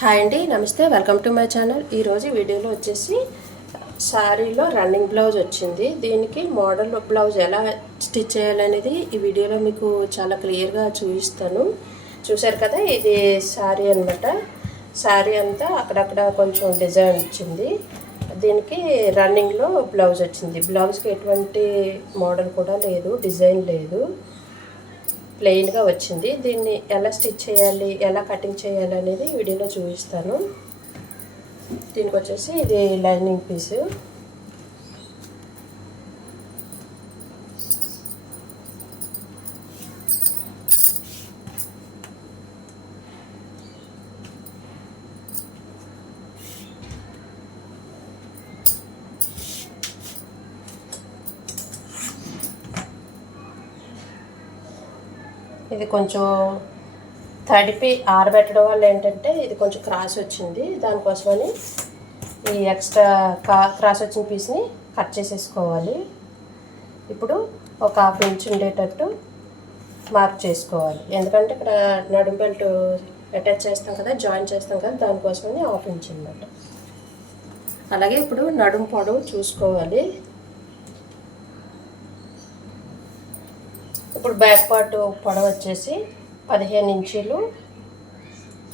Hi అండి నమస్తే welcome to my channel. ఈరోజు వీడియోలో వచ్చేసి శారీలో రన్నింగ్ బ్లౌజ్ వచ్చింది. దీనికి మోడల్ బ్లౌజ్ ఎలా స్టిచ్ చేయాలనేది ఈ వీడియోలో మీకు చాలా క్లియర్గా చూపిస్తాను. చూశారు కదా ఇది శారీ అనమాట శారీ అంతా అక్కడక్కడ కొంచెం డిజైన్ వచ్చింది. దీనికి రన్నింగ్లో బ్లౌజ్ వచ్చింది. బ్లౌజ్కి ఎటువంటి మోడల్ కూడా లేదు డిజైన్ లేదు. ప్లెయిన్గా వచ్చింది. దీన్ని ఎలా స్టిచ్ చేయాలి ఎలా కటింగ్ చేయాలి అనేది వీడియోలో చూపిస్తాను. దీనికి వచ్చేసి ఇది లైనింగ్ పీసు. ఇది కొంచెం తడిపి ఆరబెట్టడం వల్ల ఏంటంటే ఇది కొంచెం క్రాస్ వచ్చింది. దానికోసమని ఈ ఎక్స్ట్రా కా క్రాస్ వచ్చిన పీస్ని కట్ చేసేసుకోవాలి. ఇప్పుడు ఒక హాఫ్ ఇంచ్ ఉండేటట్టు మార్క్ చేసుకోవాలి. ఎందుకంటే ఇక్కడ నడుం బెల్ట్ అటాచ్ చేస్తాం కదా జాయిన్ చేస్తాం కదా దానికోసమని హాఫ్ ఇంచ్ అనమాట అలాగే ఇప్పుడు నడుం పొడవు చూసుకోవాలి. ఇప్పుడు బ్యాక్ పార్ట్ పొడవ వచ్చేసి పదిహేను ఇంచీలు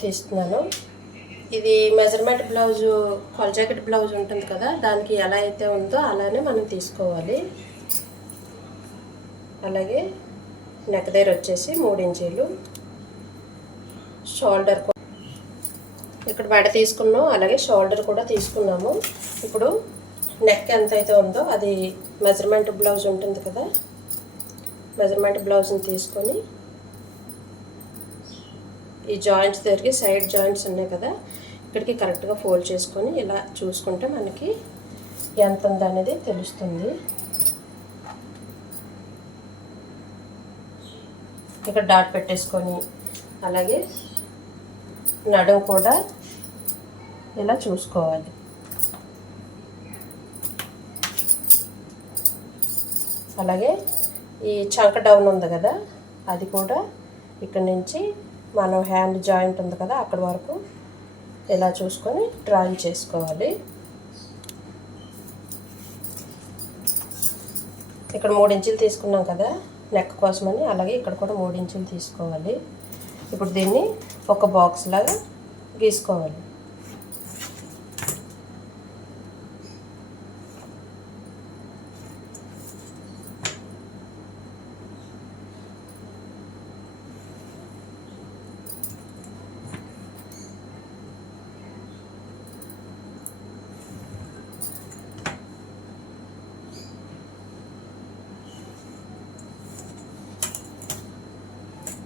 తీస్తున్నాను. ఇది measurement blouse call jacket blouse ఉంటుంది కదా దానికి ఎలా అయితే ఉందో అలానే మనం తీసుకోవాలి. అలాగే నెక్ దగ్గర వచ్చేసి మూడు ఇంచీలు. షోల్డర్ ఇక్కడ బెడ తీసుకున్నాం అలాగే షోల్డర్ కూడా తీసుకున్నాము. ఇప్పుడు నెక్ ఎంత అయితే ఉందో అది మెజర్మెంట్ బ్లౌజ్ ఉంటుంది కదా మెజర్మెంట్ బ్లౌజ్ని తీసుకొని ఈ జాయింట్స్ దగ్గరికి సైడ్ జాయింట్స్ ఉన్నాయి కదా ఇక్కడికి కరెక్ట్గా ఫోల్డ్ చేసుకొని ఇలా చూసుకుంటే మనకి ఎంత ఉంది అనేది తెలుస్తుంది. ఇక్కడ డాట్ పెట్టేసుకొని అలాగే నడుము కూడా ఇలా చూసుకోవాలి. అలాగే ఈ చంక డౌన్ ఉంది కదా అది కూడా ఇక్కడ నుంచి మనం హ్యాండ్ జాయింట్ ఉంది కదా అక్కడ వరకు ఇలా చూసుకొని డ్రాయింగ్ చేసుకోవాలి. ఇక్కడ మూడు ఇంచులు తీసుకున్నాం కదా నెక్ కోసమని అలాగే ఇక్కడ కూడా మూడు ఇంచులు తీసుకోవాలి. ఇప్పుడు దీన్ని ఒక బాక్స్ లాగా గీసుకోవాలి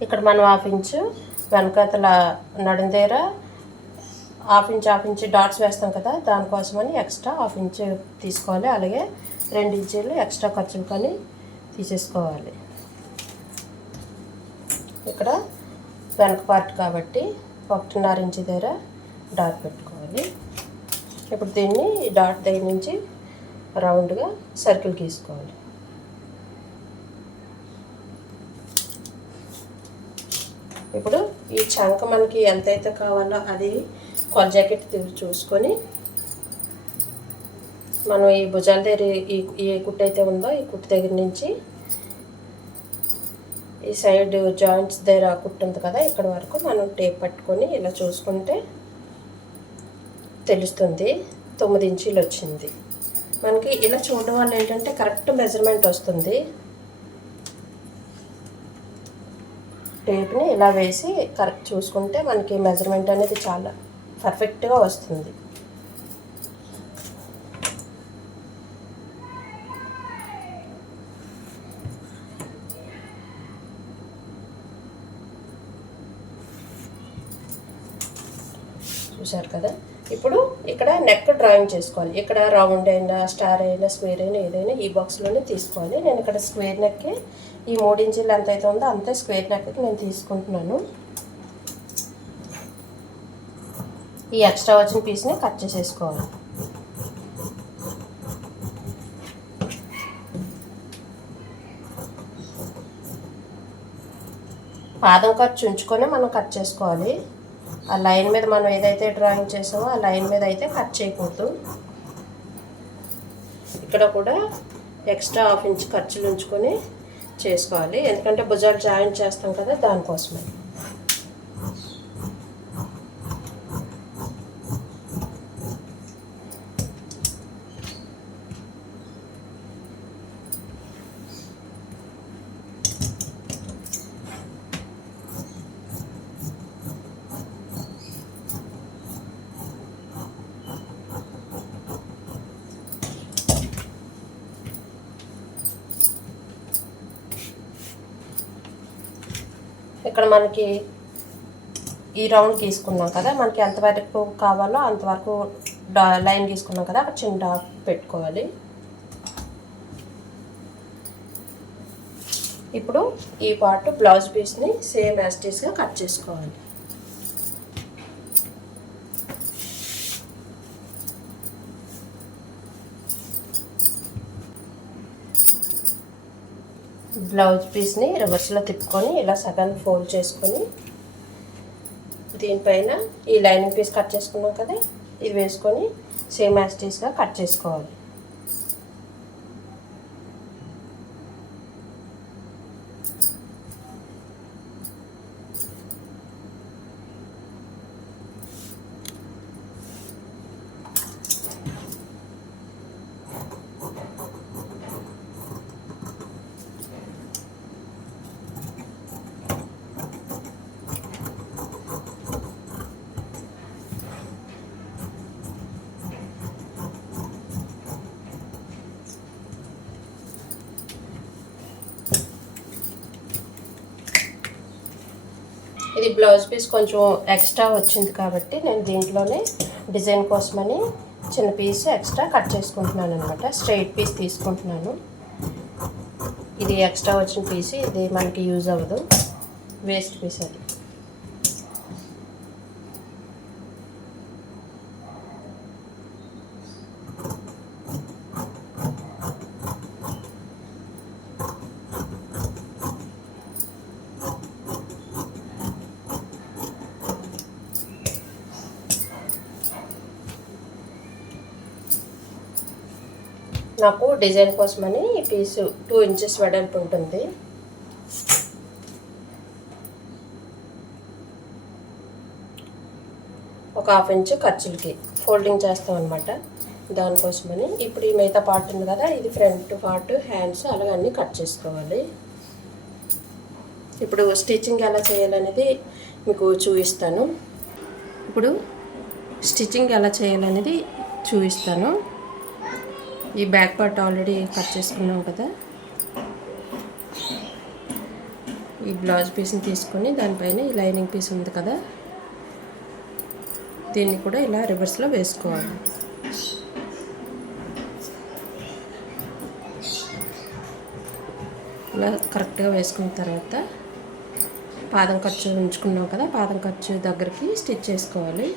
ఇక్కడ మనం హాఫ్ ఇంచు వెనకాతల నడుం దగ్గర half inch half inch dots వేస్తాం కదా దానికోసమని ఎక్స్ట్రా హాఫ్ ఇంచ్ తీసుకోవాలి. అలాగే రెండు ఇంచీలు ఎక్స్ట్రా ఖర్చులు కానీ తీసేసుకోవాలి. ఇక్కడ వెనక పార్ట్ కాబట్టి ఒకటిన్నర ఇంచు దగ్గర డాట్ పెట్టుకోవాలి. ఇప్పుడు దీన్ని డాట్ దగ్గర నుంచి రౌండ్గా సర్కిల్ గీసుకోవాలి. ఇప్పుడు ఈ చంక మనకి ఎంతైతే కావాలో అది కొల జాకెట్ తిరిగి చూసుకొని మనం ఈ భుజాల దగ్గర ఈ ఏ కుట్టు అయితే ఉందో ఈ కుట్టు దగ్గర నుంచి ఈ సైడ్ జాయింట్స్ దగ్గర కుట్టు ఉంది కదా ఇక్కడ వరకు మనం టేప్ పట్టుకొని ఇలా చూసుకుంటే తెలుస్తుంది తొమ్మిది ఇంచీలు వచ్చింది. మనకి ఇలా చూడడం వల్ల ఏంటంటే కరెక్ట్ మెజర్మెంట్ వస్తుంది. టేప్ని ఇలా వేసి కరెక్ట్ చూసుకుంటే మనకి మెజర్మెంట్ అనేది చాలా పర్ఫెక్ట్గా వస్తుంది. చూశారు కదా? ఇప్పుడు ఇక్కడ నెక్ డ్రాయింగ్ చేసుకోవాలి. ఇక్కడ రౌండ్ అయినా స్టార్ అయినా స్క్వేర్ అయినా ఏదైనా ఈ బాక్స్లోనే తీసుకోవాలి. నేను ఇక్కడ స్క్వేర్ నెక్కి ఈ మూడు ఎంత అయితే ఉందో అంతే స్క్వేర్ నెక్కి నేను తీసుకుంటున్నాను. ఈ ఎక్స్ట్రా వచ్చిన పీస్ని కట్ చేసేసుకోవాలి. పాదం ఖర్చు ఉంచుకొని మనం కట్ చేసుకోవాలి. ఆ లైన్ మీద మనం ఏదైతే డ్రాయింగ్ చేసామో ఆ లైన్ మీద అయితే కట్ చేయకూడదు. ఇక్కడ కూడా ఎక్స్ట్రా హాఫ్ ఇంచ్ ఖర్చులు ఉంచుకొని చేసుకోవాలి. ఎందుకంటే భుజాలు జాయింట్ చేస్తాం కదా దానికోసమే. ఇక్కడ మనకి ఈ రౌండ్ గీసుకున్నాం కదా మనకి ఎంతవరకు కావాలో అంతవరకు డా లైన్ గీసుకున్నాం కదా అక్కడ చిన్న డాట్ పెట్టుకోవాలి. ఇప్పుడు ఈ పార్ట్ బ్లౌజ్ పీస్ని సేమ్ యాస్టీస్గా కట్ చేసుకోవాలి. బ్లౌజ్ పీస్ని రివర్స్లో తిప్పుకొని ఇలా సగం ఫోల్డ్ చేసుకొని దీనిపైన ఈ లైనింగ్ పీస్ కట్ చేసుకున్నాం కదా ఇది వేసుకొని సేమ్ యాస్టీస్గా కట్ చేసుకోవాలి. ఇది బ్లౌజ్ పీస్ కొంచెం ఎక్స్ట్రా వచ్చింది కాబట్టి నేను దీంట్లోనే డిజైన్ కోసమని చిన్న పీస్ ఎక్స్ట్రా కట్ చేసుకుంటున్నాను అనమాట స్ట్రైట్ పీస్ తీసుకుంటున్నాను. ఇది ఎక్స్ట్రా వచ్చిన పీస్ ఇది మనకి యూజ్ అవ్వదు. వేస్ట్ పీస్ అది. నాకు డిజైన్ కోసమని ఈ పీసు టూ ఇంచెస్ వెడల్పు ఉంటుంది. ఒక హాఫ్ ఇంచు ఖర్చులకి. ఫోల్డింగ్ చేస్తాం అనమాట దానికోసమని ఇప్పుడు ఈ మిగతా పార్ట్ ఉంది కదా ఇది ఫ్రంట్ పార్ట్ హ్యాండ్స్ అలాగే అన్నీ కట్ చేసుకోవాలి. ఇప్పుడు స్టిచ్చింగ్ ఎలా చేయాలనేది మీకు చూపిస్తాను. ఇప్పుడు స్టిచ్చింగ్ ఎలా చేయాలనేది చూపిస్తాను. ఈ బ్యాక్ పార్ట్ ఆల్రెడీ కట్ చేసుకున్నాం కదా. ఈ బ్లౌజ్ పీస్ని తీసుకొని దానిపైన ఈ లైనింగ్ పీస్ ఉంది కదా. దీన్ని కూడా ఇలా రివర్స్లో వేసుకోవాలి. ఇలా కరెక్ట్గా వేసుకున్న తర్వాత పాదం ఖర్చు ఉంచుకున్నాం కదా పాదం ఖర్చు దగ్గరికి స్టిచ్ చేసుకోవాలి.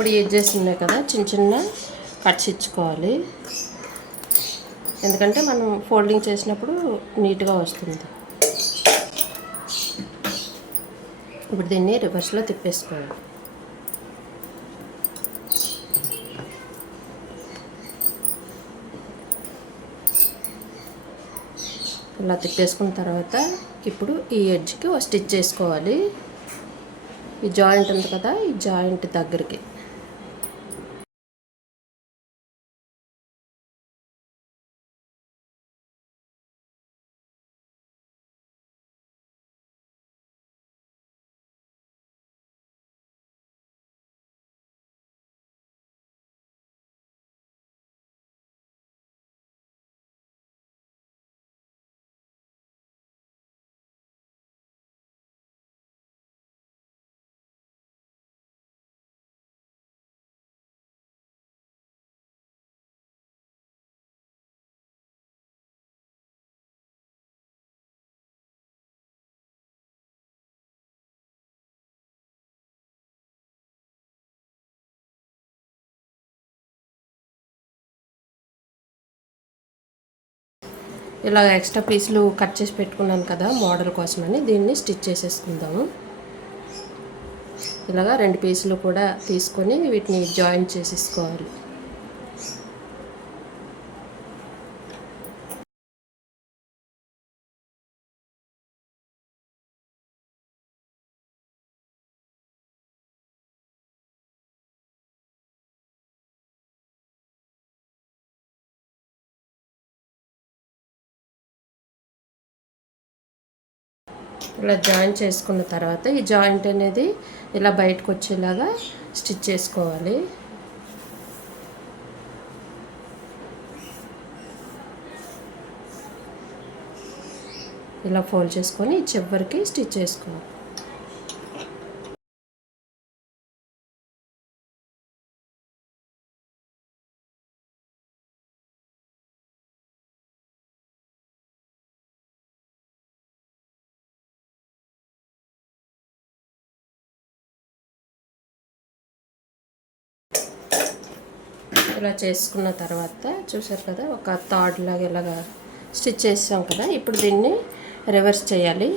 ఇప్పుడు ఎడ్జెస్ ఉన్నాయి కదా చిన్న చిన్న కట్స్ ఇచ్చుకోవాలి. ఎందుకంటే మనం ఫోల్డింగ్ చేసినప్పుడు నీట్గా వస్తుంది. ఇప్పుడు దీన్ని రివర్స్లో తిప్పేసుకోవాలి. ఇలా తిప్పేసుకున్న తర్వాత ఇప్పుడు ఈ ఎడ్జ్కి స్టిచ్ చేసుకోవాలి. ఈ జాయింట్ ఉంది కదా ఈ జాయింట్ దగ్గరికి. ఇలా ఎక్స్ట్రా పీసులు కట్ చేసి పెట్టుకున్నాను కదా మోడల్ కోసమని దీన్ని స్టిచ్ చేసేసుకుందాము. ఇలాగా రెండు పీసులు కూడా తీసుకొని వీటిని జాయింట్ చేసేసుకోవాలి. ఇలా జాయిన్ చేసుకున్న తర్వాత ఈ జాయింట్ అనేది ఇలా బయటకు వచ్చేలాగా స్టిచ్ చేసుకోవాలి. ఇలా ఫోల్డ్ చేసుకొని చివరికి స్టిచ్ చేసుకోవాలి. ఇలా చేసుకున్న తర్వాత చూసారు కదా ఒక థాడ్ లాగా ఇలాగా స్టిచ్ చేసాం కదా ఇప్పుడు దీన్ని రివర్స్ చేయాలి.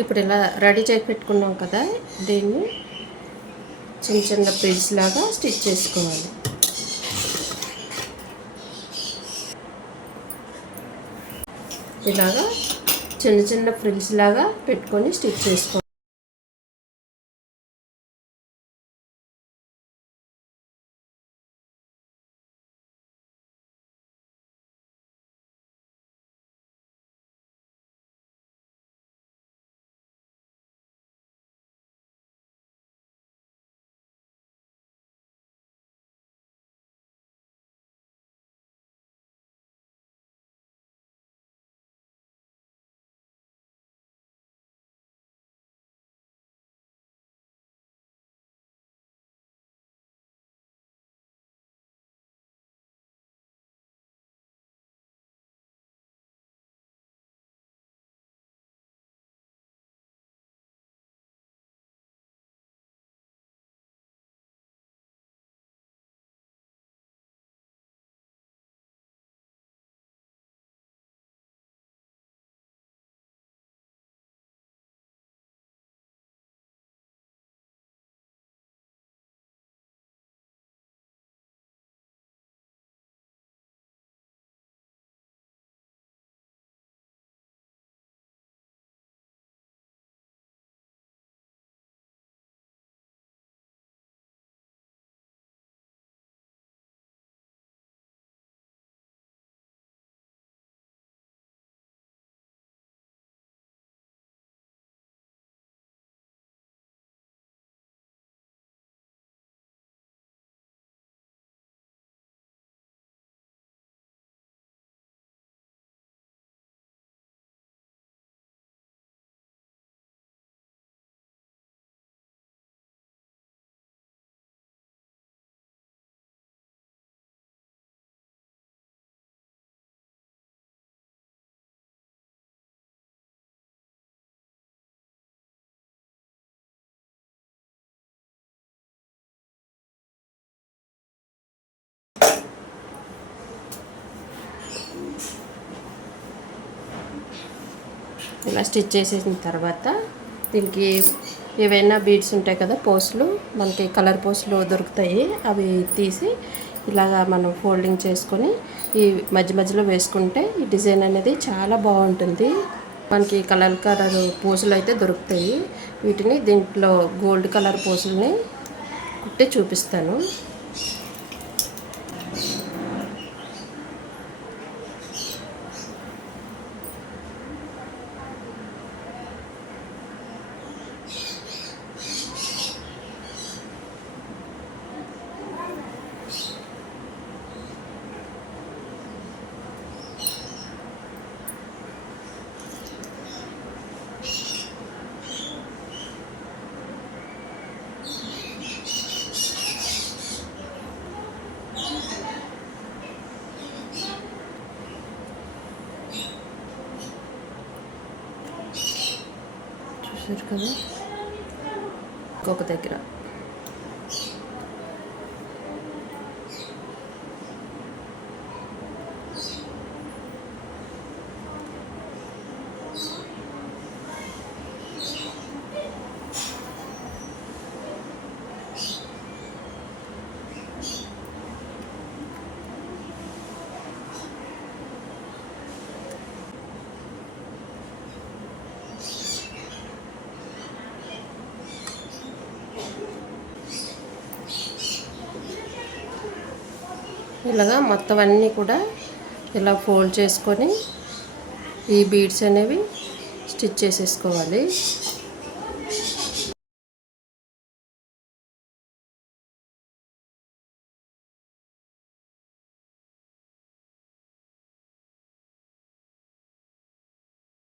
ఇప్పుడు ఇలా రెడీ చేసి పెట్టుకున్నాం కదా దీన్ని చిన్న చిన్న పీస్ లాగా స్టిచ్ చేసుకోవాలి. ఇలాగా చిన్న చిన్న ఫ్రిల్స్ లాగా పెట్టుకొని స్టిచ్ చేసుకోవాలి. ఇలా స్టిచ్ చేసేసిన తర్వాత దీనికి ఏవైనా బీడ్స్ ఉంటాయి కదా పోస్టులు మనకి కలర్ పోస్టులు దొరుకుతాయి. అవి తీసి ఇలాగా మనం ఫోల్డింగ్ చేసుకొని ఈ మధ్య మధ్యలో వేసుకుంటే ఈ డిజైన్ అనేది చాలా బాగుంటుంది. మనకి కలర్ కలర్ పూసలు అయితే దొరుకుతాయి. వీటిని దీంట్లో గోల్డ్ కలర్ పూసల్ని కుట్టి చూపిస్తాను. చూసారు కదా ఇంకొక దగ్గర ఇలాగా మొత్తం అన్నీ కూడా ఇలా ఫోల్డ్ చేసుకొని ఈ బీడ్స్ అనేవి స్టిచ్ చేసేసుకోవాలి.